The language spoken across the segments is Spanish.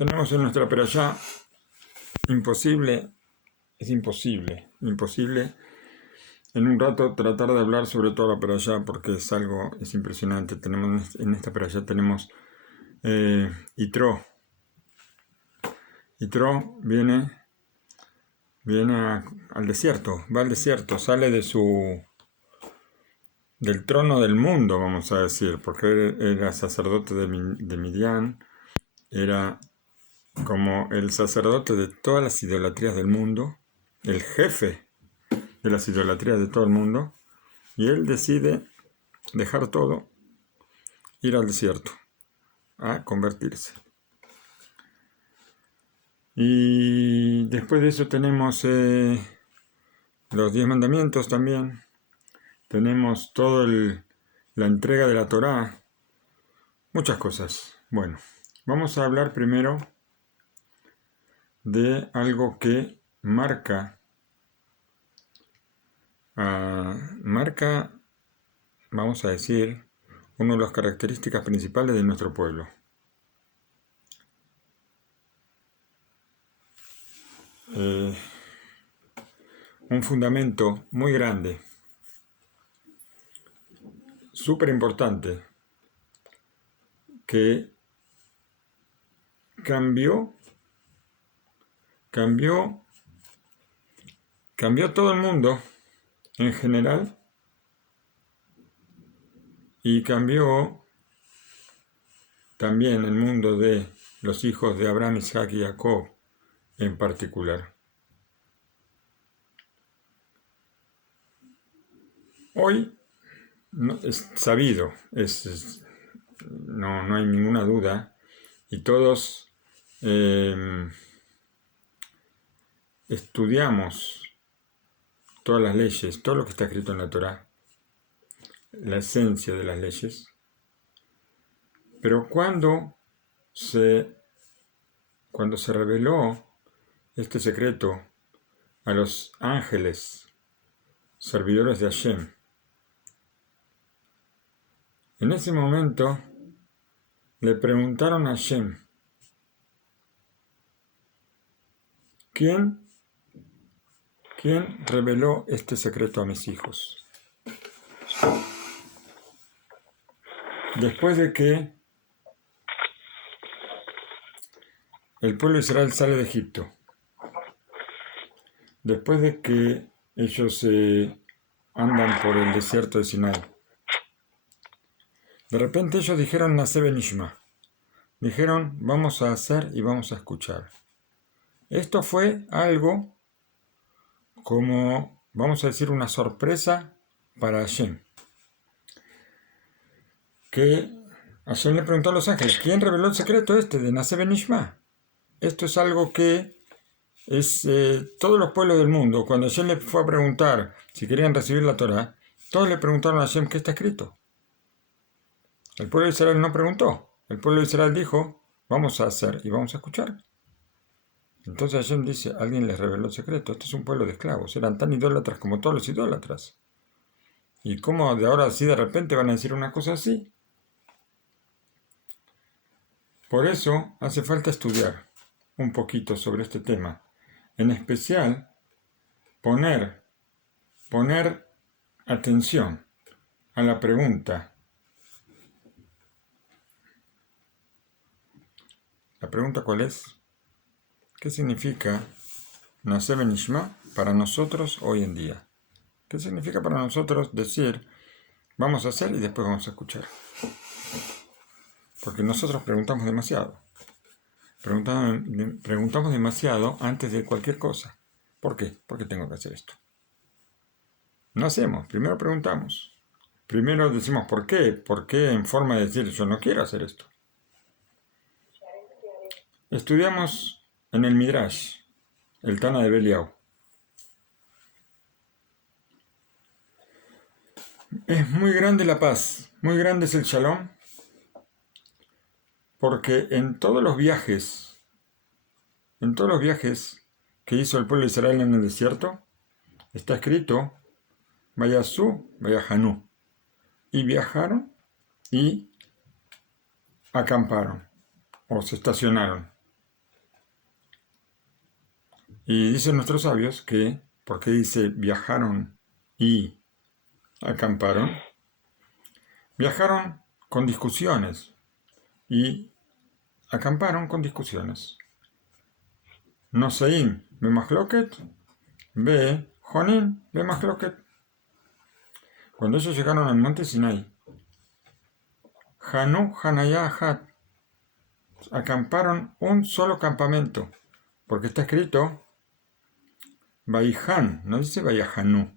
Tenemos en nuestra perashá imposible, es imposible en un rato tratar de hablar sobre toda la perashá porque es impresionante. En esta perashá tenemos Yitro. Yitro viene al desierto, va al desierto, sale del trono del mundo, vamos a decir, porque era sacerdote de Midian, era como el sacerdote de todas las idolatrías del mundo, el jefe de las idolatrías de todo el mundo, y él decide dejar todo, ir al desierto, a convertirse. Y después de eso tenemos los 10 mandamientos también, tenemos la entrega de la Torá, muchas cosas. Bueno, vamos a hablar primero de algo que marca, vamos a decir, una de las características principales de nuestro pueblo. Un fundamento muy grande, súper importante, que cambió todo el mundo en general y cambió también el mundo de los hijos de Abraham, Isaac y Jacob en particular. Hoy es sabido, no hay ninguna duda, y todos estudiamos todas las leyes, todo lo que está escrito en la Torá, la esencia de las leyes, pero cuando se reveló este secreto a los ángeles, servidores de Hashem, en ese momento le preguntaron a Hashem, ¿quién reveló este secreto a mis hijos? Después de que el pueblo de Israel sale de Egipto, después de que ellos andan por el desierto de Sinai, de repente ellos dijeron Naseh Benishma, dijeron vamos a hacer y vamos a escuchar. Esto fue algo como, vamos a decir, una sorpresa para Hashem. Que Hashem le preguntó a los ángeles, ¿quién reveló el secreto de Naseh Benishma? Esto es algo que es todos los pueblos del mundo, cuando Hashem le fue a preguntar si querían recibir la Torá, todos le preguntaron a Hashem qué está escrito. El pueblo de Israel no preguntó. El pueblo de Israel dijo, vamos a hacer y vamos a escuchar. Entonces Hashem dice, alguien les reveló el secreto. Este es un pueblo de esclavos. Eran tan idólatras como todos los idólatras. ¿Y cómo de ahora así de repente van a decir una cosa así? Por eso hace falta estudiar un poquito sobre este tema. En especial, poner atención a la pregunta. ¿La pregunta cuál es? ¿Qué significa Naseh Benishma para nosotros hoy en día? ¿Qué significa para nosotros decir vamos a hacer y después vamos a escuchar? Porque nosotros preguntamos demasiado. Preguntamos demasiado antes de cualquier cosa. ¿Por qué? Porque tengo que hacer esto. No hacemos, primero preguntamos. Primero decimos ¿por qué? ¿Por qué en forma de decir yo no quiero hacer esto? Estudiamos en el Midrash, el Tana de Belial. Es muy grande la paz, muy grande es el Shalom, porque en todos los viajes que hizo el pueblo de Israel en el desierto, está escrito Vayasú, Vayahanú, y viajaron y acamparon, o se estacionaron. Y dicen nuestros sabios que, ¿por qué dice viajaron y acamparon? Viajaron con discusiones y acamparon con discusiones. Noseim bemachloket, ve Jonin bemachloket. Cuando ellos llegaron al monte Sinai, Hanu Hanaya Hat, acamparon un solo campamento, porque está escrito Baihan, no dice Bayahanu.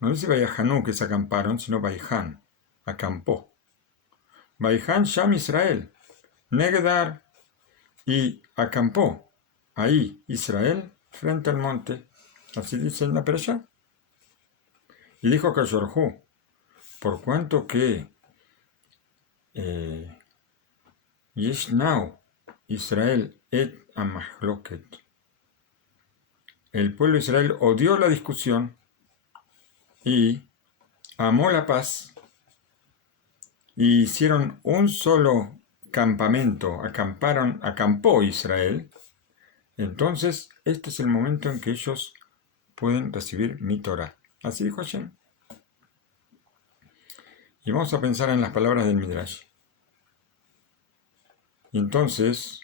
No dice Bayahanu que se acamparon, sino Baihan, acampó. Baihan Sham Israel, Negdar, y acampó ahí Israel frente al monte. Así dice en la Perashá. Y dijo Kashorhu, por cuanto que Yeshnau Israel et amachloket, el pueblo de Israel odió la discusión y amó la paz, y hicieron un solo campamento, acampó Israel. Entonces, este es el momento en que ellos pueden recibir mi Torah. Así dijo Hashem. Y vamos a pensar en las palabras del Midrash. Y entonces,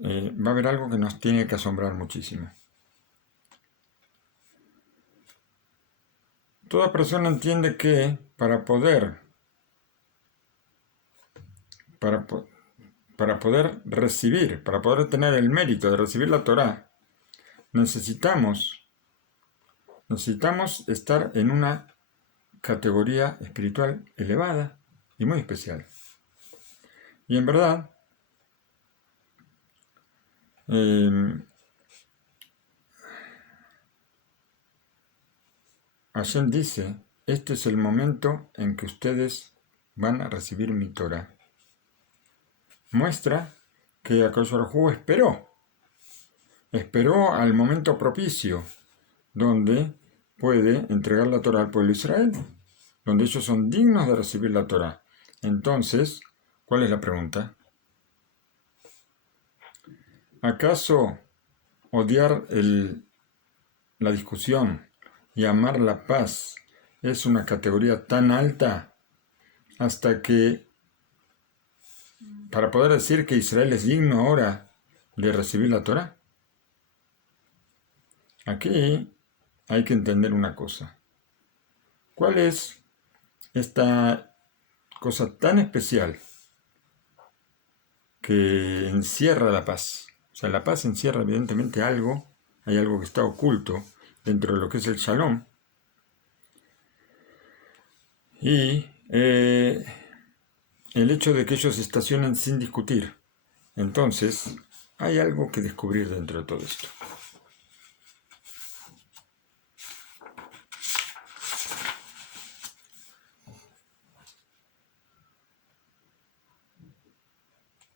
va a haber algo que nos tiene que asombrar muchísimo. Toda persona entiende que para poder recibir, para poder tener el mérito de recibir la Torah, necesitamos estar en una categoría espiritual elevada y muy especial. Y en verdad, Hashem dice, este es el momento en que ustedes van a recibir mi Torah. Muestra que Akadosh Baruj Hu esperó al momento propicio, donde puede entregar la Torah al pueblo de Israel, donde ellos son dignos de recibir la Torah. Entonces, ¿cuál es la pregunta? ¿Acaso odiar la discusión y amar la paz es una categoría tan alta hasta que, para poder decir que Israel es digno ahora de recibir la Torah? Aquí hay que entender una cosa. ¿Cuál es esta cosa tan especial que encierra la paz? O sea, la paz encierra evidentemente algo, hay algo que está oculto dentro de lo que es el Shalom. Y el hecho de que ellos estacionen sin discutir. Entonces, hay algo que descubrir dentro de todo esto.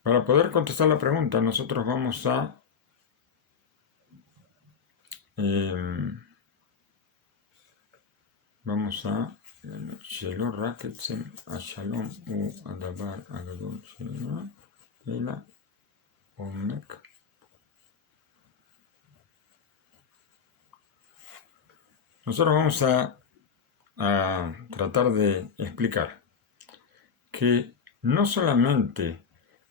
Para poder contestar la pregunta, nosotros vamos a Shelo Raketzem a Shalom u Adabar Agadol Shelo Ela Omek. Nosotros vamos a tratar de explicar que no solamente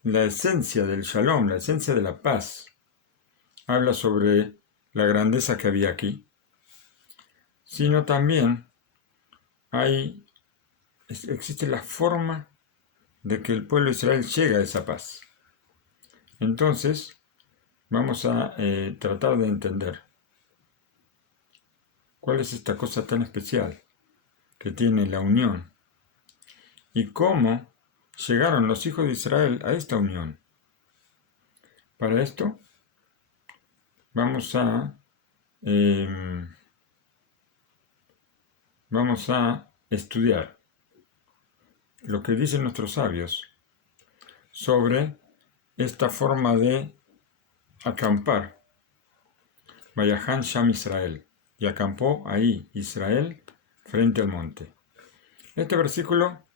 la esencia del Shalom, la esencia de la paz, habla sobre la grandeza que había aquí, sino también existe la forma de que el pueblo de Israel llega a esa paz. Entonces, vamos a tratar de entender cuál es esta cosa tan especial que tiene la unión y cómo llegaron los hijos de Israel a esta unión. Para esto, vamos a estudiar lo que dicen nuestros sabios sobre esta forma de acampar. Vayahan Sham Israel, y acampó ahí Israel frente al monte. Este versículo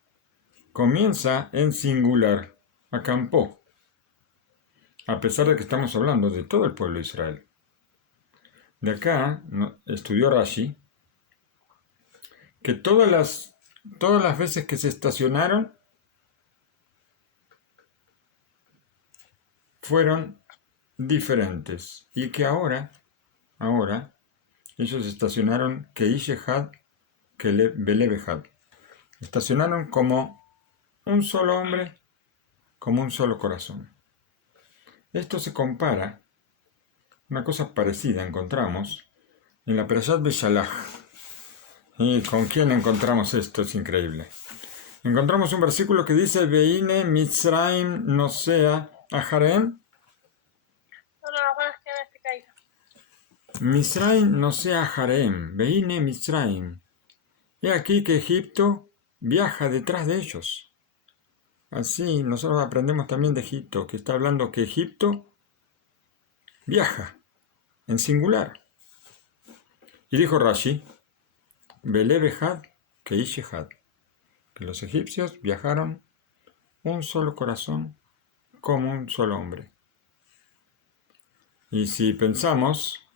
comienza en singular, acampó, a pesar de que estamos hablando de todo el pueblo de Israel. de acá estudió Rashi que todas las veces que se estacionaron fueron diferentes y que ahora ellos estacionaron Keish Echad, Belev Echad. Estacionaron como un solo hombre, como un solo corazón. Esto se compara, una cosa parecida encontramos en la Perashat Beshalach. ¿Y con quién encontramos esto? Es increíble. Encontramos un versículo que dice Veine Mitzrayim Nosea Aharem. Mitzrayim Nosea Aharem. Veine Mitzrayim. He aquí que Egipto viaja detrás de ellos. Así nosotros aprendemos también de Egipto, que está hablando que Egipto viaja en singular. Y dijo Rashi, Belev Echad Keish Echad, que los egipcios viajaron un solo corazón como un solo hombre. Y si pensamos,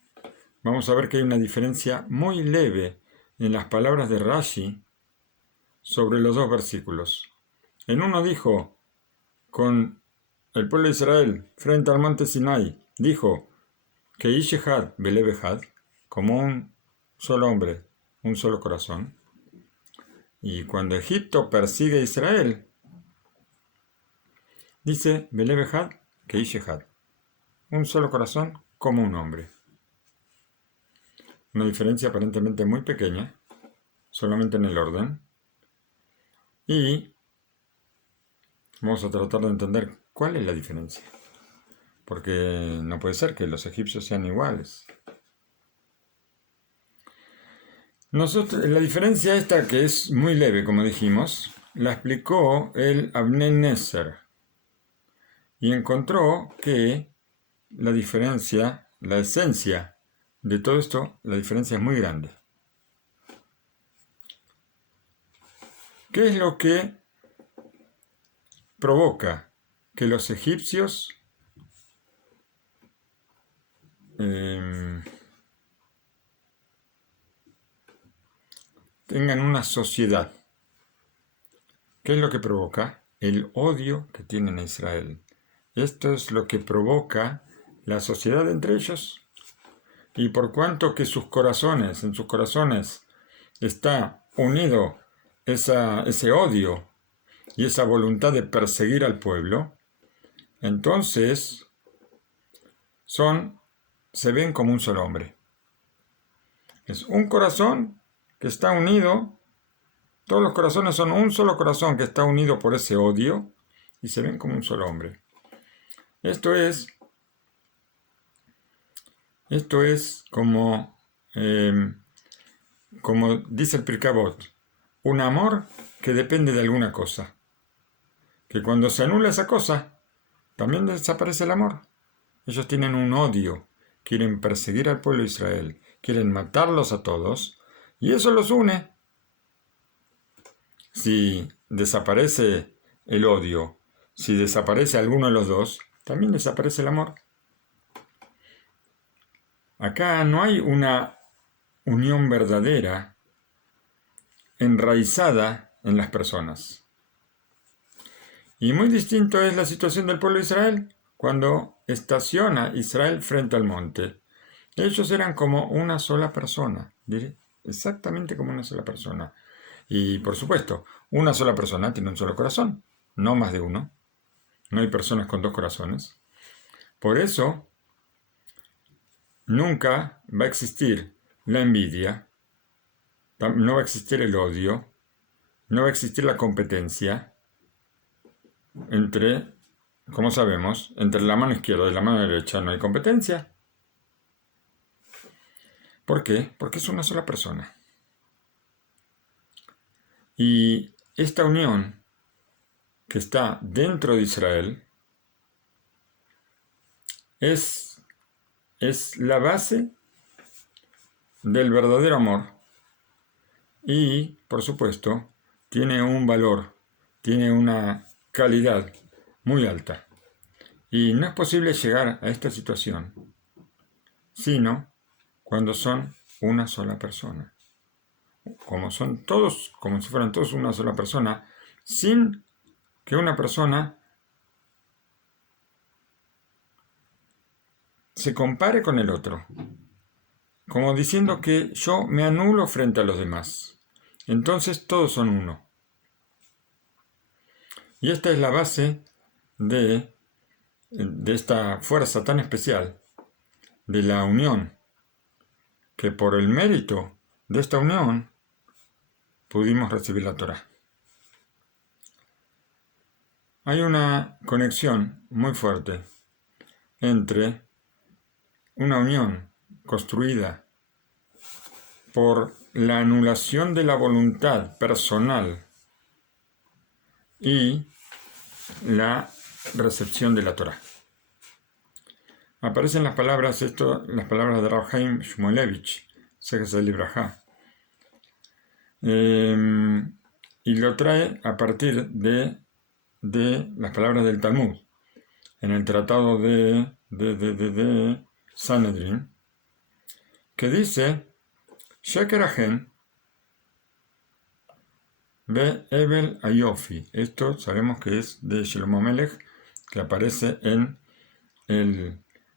vamos a ver que hay una diferencia muy leve en las palabras de Rashi sobre los dos versículos. En uno dijo, con el pueblo de Israel frente al monte Sinai, dijo que Ish Echad Belev Echad, como un solo hombre, un solo corazón. Y cuando Egipto persigue a Israel, dice Belev Echad que Ish Echad, un solo corazón como un hombre. Una diferencia aparentemente muy pequeña, solamente en el orden. Y vamos a tratar de entender cuál es la diferencia. Porque no puede ser que los egipcios sean iguales. La diferencia esta, que es muy leve, como dijimos, la explicó el Avnei Nezer. Y encontró que la diferencia, la esencia de todo esto, la diferencia es muy grande. ¿Qué es lo que provoca que los egipcios tengan una sociedad? ¿Qué es lo que provoca? El odio que tienen a Israel. Esto es lo que provoca la sociedad entre ellos. Y por cuanto que en sus corazones está unido ese odio y esa voluntad de perseguir al pueblo, entonces se ven como un solo hombre. Es un corazón que está unido, todos los corazones son un solo corazón que está unido por ese odio y se ven como un solo hombre. Esto es como dice el Pirkei Avot, un amor que depende de alguna cosa. Que cuando se anula esa cosa, también desaparece el amor. Ellos tienen un odio, quieren perseguir al pueblo de Israel, quieren matarlos a todos, y eso los une. Si desaparece el odio, si desaparece alguno de los dos, también desaparece el amor. Acá no hay una unión verdadera enraizada en las personas. Y muy distinto es la situación del pueblo de Israel cuando estaciona Israel frente al monte. Ellos eran como una sola persona, exactamente como una sola persona. Y por supuesto, una sola persona tiene un solo corazón, no más de uno. No hay personas con dos corazones. Por eso, nunca va a existir la envidia, no va a existir el odio, no va a existir la competencia como sabemos, entre la mano izquierda y la mano derecha no hay competencia. ¿Por qué? Porque es una sola persona. Y esta unión que está dentro de Israel es la base del verdadero amor y, por supuesto, tiene un valor, tiene una calidad muy alta. Y no es posible llegar a esta situación sino cuando son una sola persona. Como son todos, como si fueran todos una sola persona, sin que una persona se compare con el otro, como diciendo que yo me anulo frente a los demás. Entonces todos son uno. Y esta es la base de esta fuerza tan especial, de la unión, que por el mérito de esta unión pudimos recibir la Torá. Hay una conexión muy fuerte entre una unión construida por la anulación de la voluntad personal y la recepción de la Torá. Aparecen las palabras de Rav Chaim Shmulevitch, Sefer Libraja, y lo trae a partir de las palabras del Talmud, en el tratado de Sanedrin, que dice: Sheker Ahen Be Ebel Ayofi. Esto sabemos que es de Shlomo Melech, que aparece en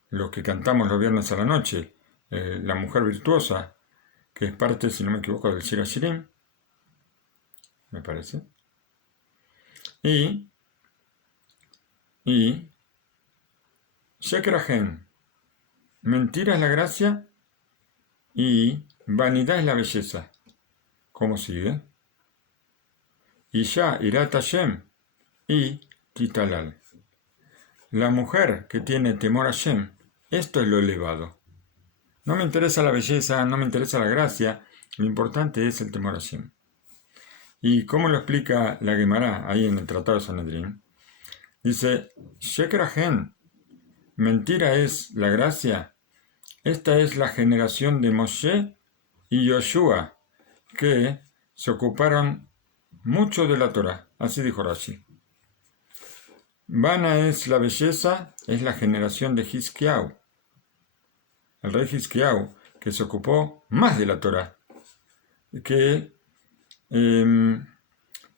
lo que cantamos los viernes a la noche, La Mujer Virtuosa, que es parte, si no me equivoco, del Shir HaShirim, me parece. Y Sheker Ahen, mentira es la gracia y vanidad es la belleza. ¿Cómo sigue? Isha Irat Hashem y Titalal. La mujer que tiene temor a Hashem, esto es lo elevado. No me interesa la belleza, no me interesa la gracia, lo importante es el temor a Hashem. ¿Y cómo lo explica la Gemara ahí en el Tratado de Sanedrín? Dice: Sheker Ahen, mentira es la gracia. Esta es la generación de Moshe y Yoshua, que se ocuparon mucho de la Torah. Así dijo Rashi. Vana es la belleza, es la generación de Hizkiau, el rey Hizkiau, que se ocupó más de la Torah, que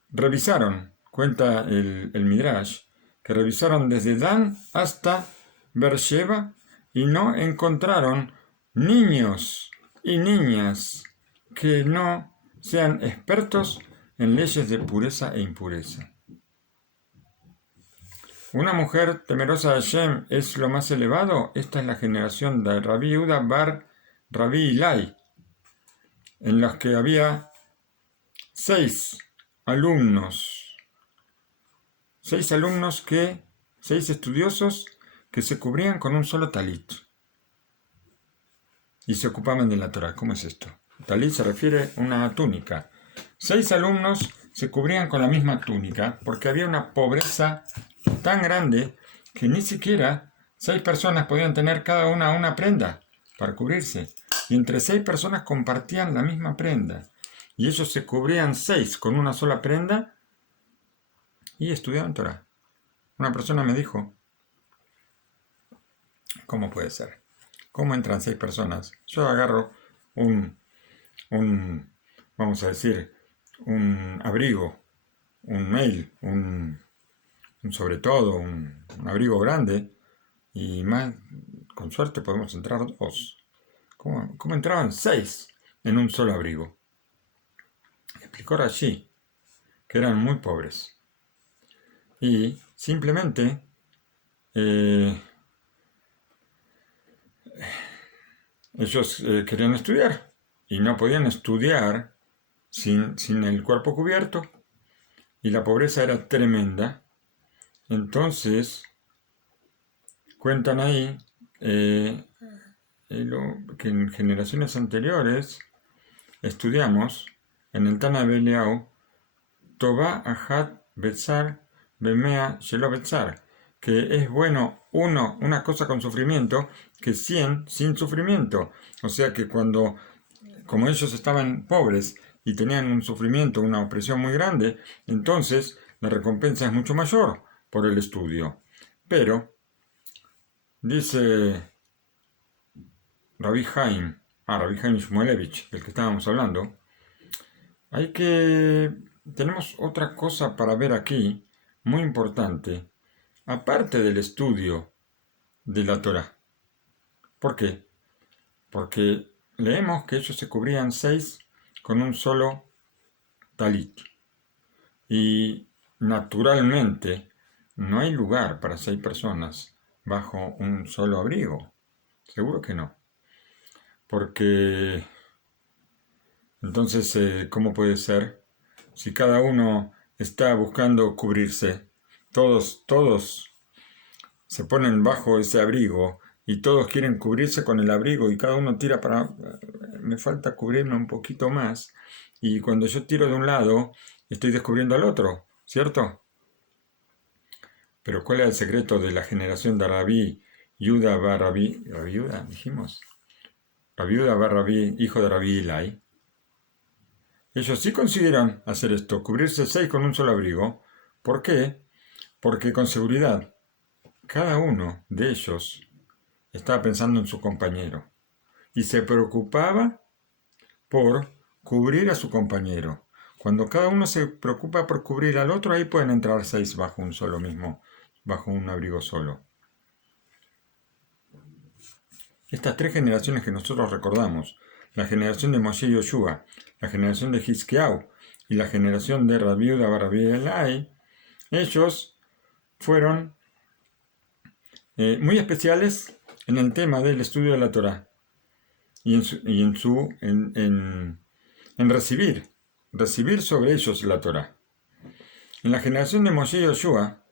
revisaron, cuenta el Midrash, que revisaron desde Dan hasta Beersheba y no encontraron niños y niñas que no sean expertos en leyes de pureza e impureza. ¿Una mujer temerosa de Hashem es lo más elevado? Esta es la generación de Rabbi Yehuda bar Rabbi Ilai, en los que había 6 alumnos, 6 estudiosos que se cubrían con un solo talit y se ocupaban de la Torah. ¿Cómo es esto? Talit se refiere a una túnica. 6 alumnos se cubrían con la misma túnica porque había una pobreza tan grande que ni siquiera 6 personas podían tener cada una prenda para cubrirse. Y entre 6 personas compartían la misma prenda. Y ellos se cubrían 6 con una sola prenda y estudiaban Torah. Una persona me dijo: ¿cómo puede ser? ¿Cómo entran 6 personas? Yo agarro vamos a decir, un abrigo, un mail, un sobre todo, un abrigo grande, y más, con suerte podemos entrar 2. ¿Cómo entraban 6 en un solo abrigo? Explicó Rashi que eran muy pobres y simplemente ellos querían estudiar y no podían estudiar sin el cuerpo cubierto, y la pobreza era tremenda. Entonces cuentan ahí que en generaciones anteriores estudiamos en el Tana Beliau Tová Ajat Betzar Bemea Shelo Betzar, que es bueno una cosa con sufrimiento que 100 sin sufrimiento. O sea que como ellos estaban pobres y tenían un sufrimiento, una opresión muy grande, entonces la recompensa es mucho mayor por el estudio. Pero dice Rabbi Chaim Rabbi Chaim Shmulevich, del que estábamos hablando, tenemos otra cosa para ver aquí, muy importante, aparte del estudio de la Torá. ¿Por qué? Porque leemos que ellos se cubrían 6 con un solo talit. Y naturalmente no hay lugar para 6 personas bajo un solo abrigo. Seguro que no. Porque entonces, ¿cómo puede ser? Si cada uno está buscando cubrirse, todos se ponen bajo ese abrigo y todos quieren cubrirse con el abrigo y cada uno tira para... Me falta cubrirme un poquito más y cuando yo tiro de un lado estoy descubriendo al otro, ¿cierto? Pero ¿cuál es el secreto de la generación de Rabí Yuda bar Rabí? ¿Rabí Yuda? Dijimos. Rabí Yuda bar Rabí, hijo de Rabí Ilai. Ellos sí consiguieron hacer esto, cubrirse 6 con un solo abrigo. ¿Por qué? Porque con seguridad cada uno de ellos estaba pensando en su compañero y se preocupaba por cubrir a su compañero. Cuando cada uno se preocupa por cubrir al otro, ahí pueden entrar 6 bajo un solo mismo, bajo un abrigo solo. Estas 3 generaciones que nosotros recordamos, la generación de Moshe y Yoshua, la generación de Hizkiau y la generación de Rabbi Yehuda bar Rabbi Elai, ellos fueron muy especiales en el tema del estudio de la Torá y en recibir sobre ellos la Torá. En la generación de Moshe y Yoshua,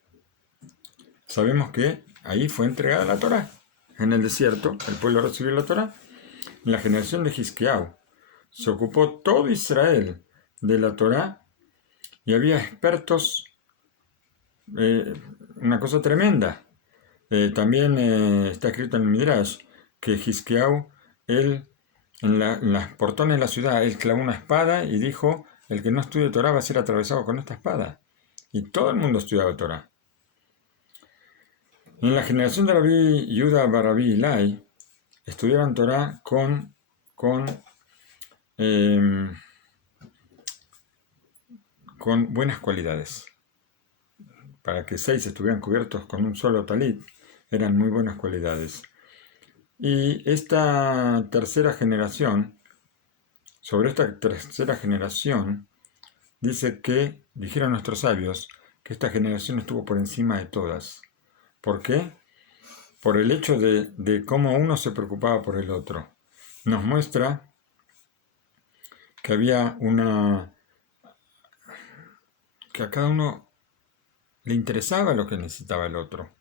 sabemos que ahí fue entregada la Torá. En el desierto, el pueblo recibió la Torá. En la generación de Hizkiau, se ocupó todo Israel de la Torá y había expertos, una cosa tremenda. También está escrito en el Midrash que Hizkiau, él, en las portones de la ciudad, él clavó una espada y dijo, el que no estudie Torá va a ser atravesado con esta espada. Y todo el mundo estudiaba Torá. En la generación de Rabbi Yehuda bar Rabbi Ilai, estudiaron Torá con buenas cualidades. Para que 6 estuvieran cubiertos con un solo talit, eran muy buenas cualidades. Y esta tercera generación, dijeron nuestros sabios, que esta generación estuvo por encima de todas. ¿Por qué? Por el hecho de cómo uno se preocupaba por el otro. Nos muestra que que a cada uno le interesaba lo que necesitaba el otro.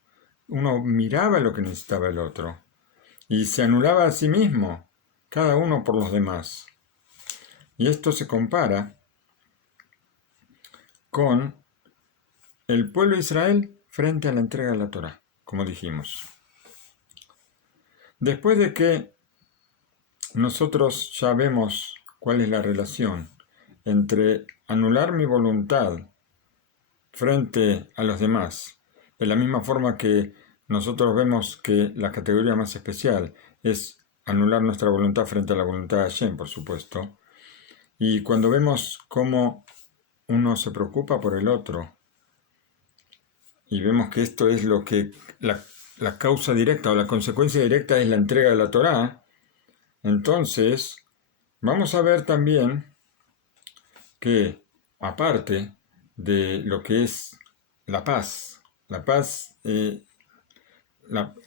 Uno miraba lo que necesitaba el otro. Y se anulaba a sí mismo, cada uno por los demás. Y esto se compara con el pueblo de Israel frente a la entrega de la Torá, como dijimos. Después de que nosotros ya vemos cuál es la relación entre anular mi voluntad frente a los demás, de la misma forma que nosotros vemos que la categoría más especial es anular nuestra voluntad frente a la voluntad de Hashem, por supuesto, y cuando vemos cómo uno se preocupa por el otro, y vemos que esto es lo que la causa directa o la consecuencia directa es la entrega de la Torá, entonces vamos a ver también que aparte de lo que es la paz,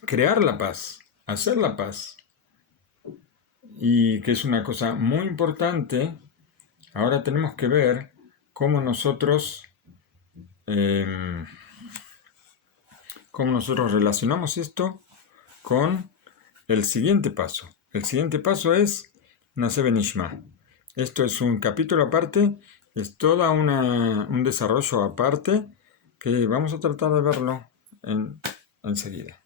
crear la paz, hacer la paz, y que es una cosa muy importante, ahora tenemos que ver cómo nosotros relacionamos esto con el siguiente paso. El siguiente paso es Nase Benishma. Esto es un capítulo aparte, es todo un desarrollo aparte que vamos a tratar de verlo enseguida.